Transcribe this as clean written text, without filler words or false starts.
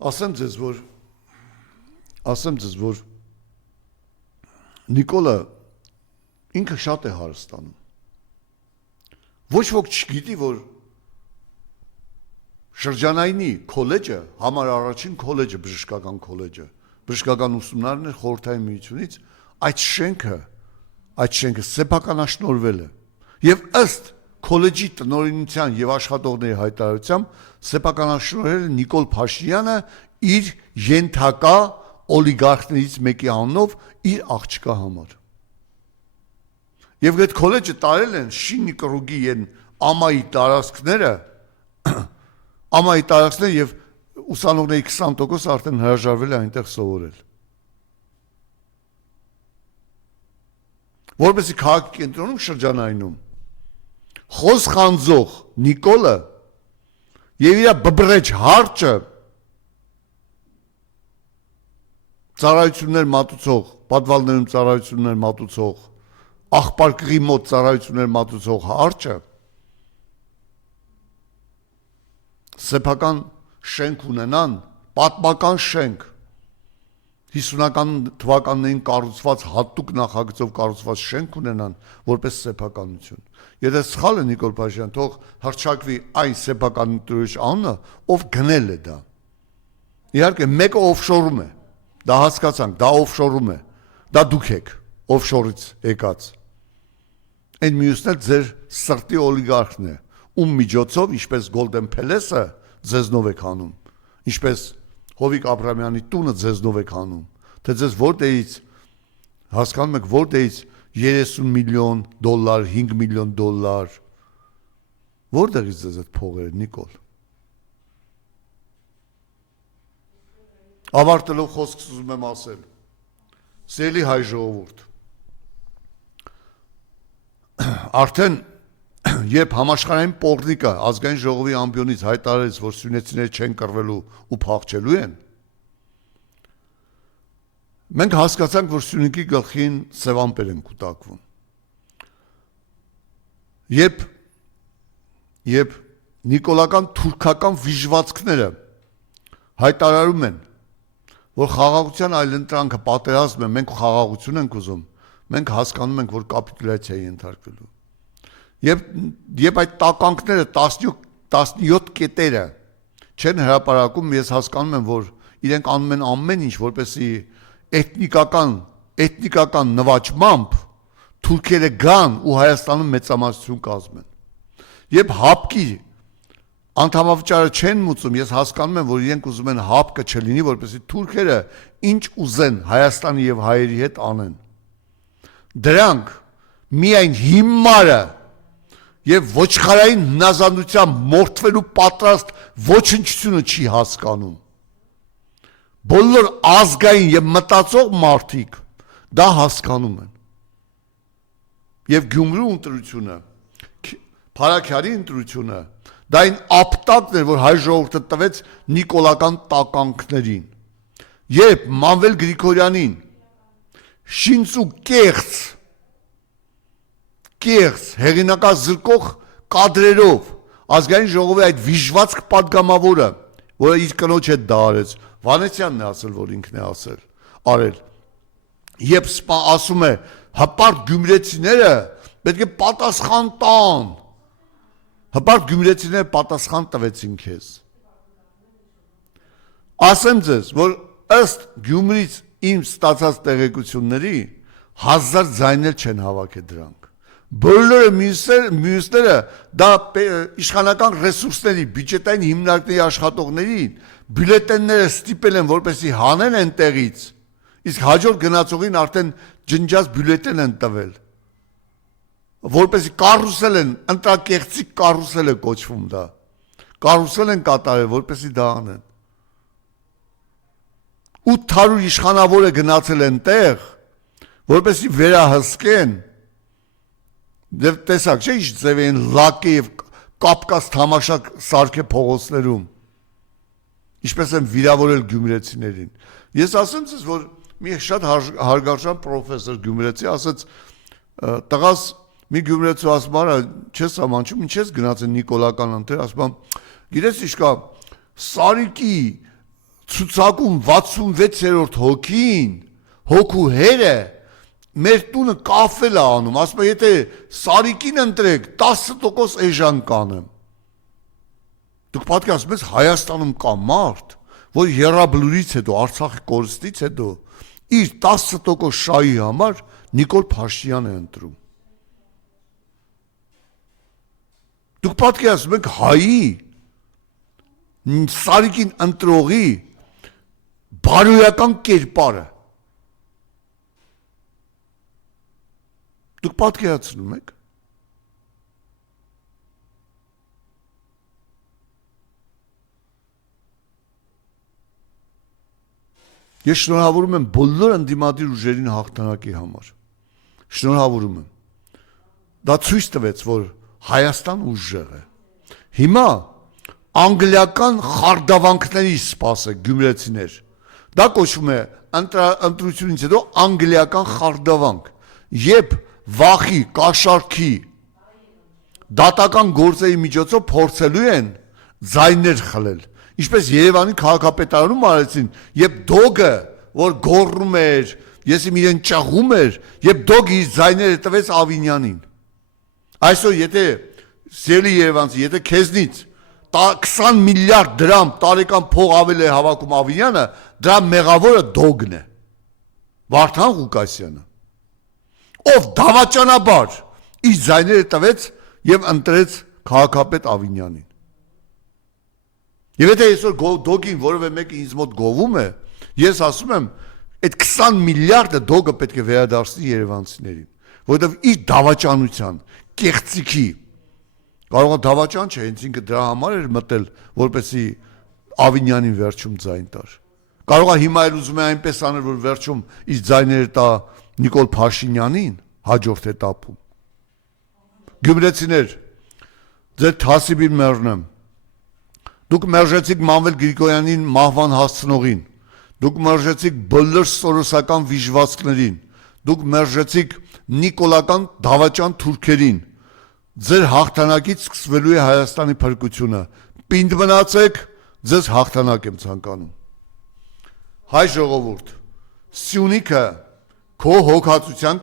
ասեմ ձեզ, որ Նիկոլը ինքը շատ է հարստանում։ Ոչ ոք չգիտի, որ շրջանայինի քոլեջը, համար առաջին քոլեջը, բժշկական քոլեջը, բժշկական ուսումնարներ խորհրդային միությունից այդ շենքը սեփականաշնորհվել է։ Եվ ըստ քոլեջի տնօրինության եւ աշխատողների հայտարարությամբ սեփականաշնորհել է Նիկոլ Փաշինյանը իր ենթակա օլիգարխներից մեկի անունով իր աղջկա համար։ Եվ այդ քոլեջը տարել են Շինի կրուգի են ամայի տարածքները եւ ուսանողների 20% արդեն հրաժարվել է այնտեղ սովորել։ Որպեսզի քաղաքի կենտրոնում շրջանայնում խոսխանձող Նիկոլը եւ իր բբրեջ հարճը ծառայություններ մատուցող, պատվալներում ծառայություններ մատուցող, աղբարկղի մոտ ծառայություններ մատուցող հարճը սեփական շենք ունենան, պատմական շենք 50-ական թվականներին կառուցված հատուկ նախագծով կառուցված շենք ունենան որպես սեփականություն։ Եթե սխալ է Նիկոլ Փաշինյան, թող հռչակվի այն սեփական ընտրույց անունը, ով գնել է դա։ Իհարկե, մեկը օֆշորում է, դա հասկացանք, դա օֆշորում է, դա դուք եք օֆշորից եկած։ Այն մյուսն էլ ձեր սրտի օլիգարխն է, ում միջոցով, ինչպես Գոլդեն Փելեսը ձեզնով եք անում, ինչպես Հովիկ Աբրամյանի տունը ձեզնով եք անում, թե ձեզ որտեղից, հասկանում եք, որտեղից 30 միլիոն դոլար, 5 միլիոն դոլար, որտեղից ձեզ այդ փողերը, Նիկոլ։ Ավարտելով խոսքս ուզում եմ ասել, սիրելի հայ ժողովուրդ, արդեն երբ համաշխարհային պոռնիկը ազգային ժողովի ամբիոնից հայտարարեց, որ սյունեցիները չեն կռվելու ու փախչելու են, մենք հասկացանք, որ Սյունիքի գլխին սևամպեր են կուտակվում։ Երբ նիկոլական թուրքական վիժվածքները հայտարարում են, որ խաղաղության այլընտրանքը պատերազմ է, մենք խաղաղություն ենք ուզում, մենք հասկանում ենք, որ կապիտուլյացիա է ենթարկվելու։ Երբ այդ տականքները 17 կետերը չեն հրապարակում, ես հասկանում եմ, որ իրենք անում են ամեն ինչ, որպեսզի էթնիկական նվաճմամբ թուրքերը գան ու Հայաստանում մեծամասնություն կազմեն։ Երբ հապկի անդամավճարը չեն մուծում, ես հասկանում եմ, որ իրենք ուզում են հապկը չլինի, որպեսզի թուրքերը ինչ ուզեն Հայաստանի եւ հայերի հետ անեն։ Դրանք միայն հիմարը եւ ոչխարային հնազանդությամբ մորթվելու պատրաստ ոչնչությունը չի հասկանում։ Բոլոր ազգային եւ մտածող մարդիկ դա հասկանում են։ Եվ Գյումրու ընտրությունը, Փարաքյարի ընտրությունը, դա այն ապտակն էր, որ հայ ժողովուրդը տվեց նիկոլական տականքներին։ Երբ Մանվել Գրիգորյանին շինծու կեղծ հեղինակազրկող կադրերով ազգային ժողովի այդ վիժվածք պատգամավորը, որը իր կնոջ հետ դա արեց, Վանեցյանն է ասել, որ ինքն է արել, երբ ասում է հպարտ գյումրեցիները պետք է պատասխան տան, հպարտ գյումրեցիները պատասխան տվեցին քեզ։ Ասեմ ձեզ, որ ըստ Գյումրից իմ ստացած տեղեկությունների 1000 ձայնել չեն հավաքել դրանք։ Բոլորը մյուսները դա իշխանական ռեսուրսների, բյուջետային հիմնարկների աշխատողներին բյուլետենները ստիպել են, որպեսզի հանեն այնտեղից, իսկ հաջորդ գնացողին արդեն ջնջած բյուլետեն են տվել, որպեսզի կարուսել են, ընտրակեղծիկ կարուսել է կոչվում դա, կարուսել են կատարել, որպեսզի դա անեն։ 800 իշխանավոր է գնացել այնտեղ, որպեսզի վերահսկեն, դև տեսակ չէ ինչ ձև են լակե և կապկած թամաշակ սարքե փողոցներում, ինչպես են վիրավորել գյումրեցիներին։ Ես ասեմ ձեզ, որ մի շատ հարգարժան պրոֆեսոր գյումրեցի ասեց, տղաս մի գյումրեցու ասում արա չես ամանչում, ինչ ես գնացել նիկոլական ընտեր, ասում գիտես ինչ կա, Սարիկի ցուցակում 66-րդ հոգին, հոգու հերը մեր տունը կաֆել է անում, ասում է եթե Սարիկին ընտրեք 10% էժան կանեմ։ Դուք պատկերացնում եք Հայաստանում կա մարդ, որ Եռաբլուրից հետո, Արցախի կորստից հետո իր 10% շահի համար Նիկոլ Փաշինյան է ընտրում։ Դուք պատկերացնում եք հայի Սարիկին ընտրողի բարոյական կերպարը։ Դուք պատկերացնում եք։ Ես շնորհավորում եմ բոլոր ընդդիմադիր ուժերին հաղթանակի համար։ Շնորհավորում եմ։ Դա ցույց տվեց, որ Հայաստան ուժեղ է։ Հիմա անգլիական խարդավանքների սպասեք գյումրեցիներ։ Դա կոչվում է ընտրությունից հետո անգլիական խարդավանք, երբ վախի, կաշառքի, դատական գործերի միջոցով փորձելու են ձայներ խլել։ Ինչպես Երևանի քաղաքապետարանում արեցին, երբ դոգը, որ գոռում էր, ես իմ իրեն ճաղում էր, երբ դոգը իր ձայները տվեց Ավինյանին։ Այսօր եթե սիրելի երևանցի, եթե քեզնից 20 միլիարդ դրամ տարեկան փող ավել է հավաքում Ավինյանը, դրա մեղավորը դոգն է։ Վարդան Ղուկասյանը, ով դավաճանաբար իր ձայները տվեց եւ ընտրեց քաղաքապետ Ավինյանին։ Եվ եթե այսօր դոգին որևէ մեկը ինձ մոտ գովում է, ես ասում եմ, այդ 20 միլիարդը դոգը պետք է վերադարձնի երևանցիներին, որովհետեւ իր դավաճանության, կեղծիքի, կարող է դավաճան չէ, հենց ինքը դրա համար էր մտել, որպեսզի Ավինյանին վերջում ձայն տար։ Կարող է հիմա էլ ուզում է այնպես անել, որ վերջում իր ձայները տա Նիկոլ Փաշինյանին հաջորդ էտապում։ Գյումրեցիներ, ձեր թասիբին մեռնեմ։ Դուք մերժեցիք Մանվել Գրիգորյանին մահվան հասցնողին, դուք մերժեցիք բոլոր սորոսական վիժվածքներին, դուք մերժեցիք նիկոլական դավաճան թուրքերին, ձեր հաղթանակից սկսվելու է Հայաստանի փրկությունը, պինդ մնացեք, ձեզ հաղթանակ եմ ցանկանում։ Հայ ժողովուրդ, Սյունիքը քո հոգացության